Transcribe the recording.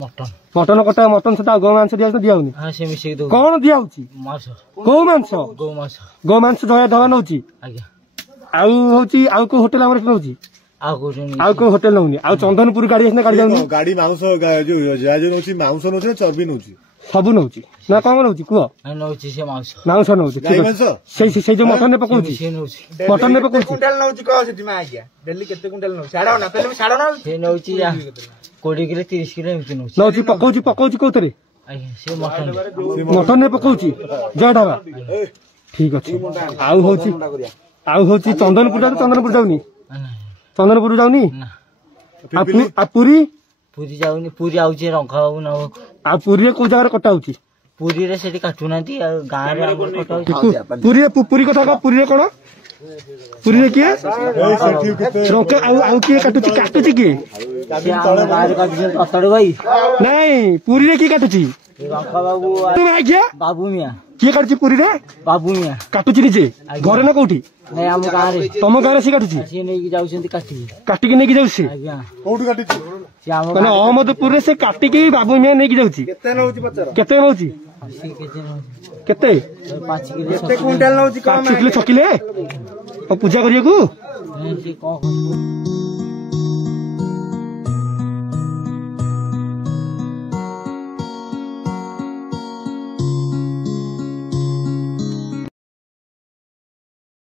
mutton कटा mutton सहित गौ मांस दिया दिया कौन दिया गौ मांस गौ मांस धवा नौ आउ को होटेल नौ आउ को होटेल नौनी आउ चंदनपुर गाड़ी गाड़ी जाऊनी गाड़ी मांस जो मांस नौ चर्बी नौ सब नौ ना कौन नौ कह मांस नौ जो मटन ने पकाउची मटन ने पकाउची कोड़ी किलो 30 किलो नौ पकाउची पकाउची कोथरे मटन ने पकाउची जय ढाबा ठीक अच्छे आउ चंदनपुर जाऊनी चंदनपुर जाऊनी पुरी पुरी जाऊनी पुरी आउची रंका न आ पुरी को जगह कटा होची पुरी रे सेठी काटू नांती गां रे कटा होची पुरी कथा का पुरी रे कोन पुरी रे किए रंका आउ किए काटुची किए अतड़ भाई नहीं पुरी रे की काटुची रंका बाबू तुम आ गया बाबू मिया किए काटुची पुरी रे बाबू मिया काटुची निजे घरे ना कोठी नहीं हम गां रे तम गां रे से काटुची से नै की जाउछंती काटी के नै की जाउछी आज्ञा कोठी काटुची से हम माने अहमदपुर रे से काटी के बाबू मिया नै की जाउछी केते नौची केते 5 किलो केते क्विंटल नौची 5 किलो 6 किलो पूजा करिया को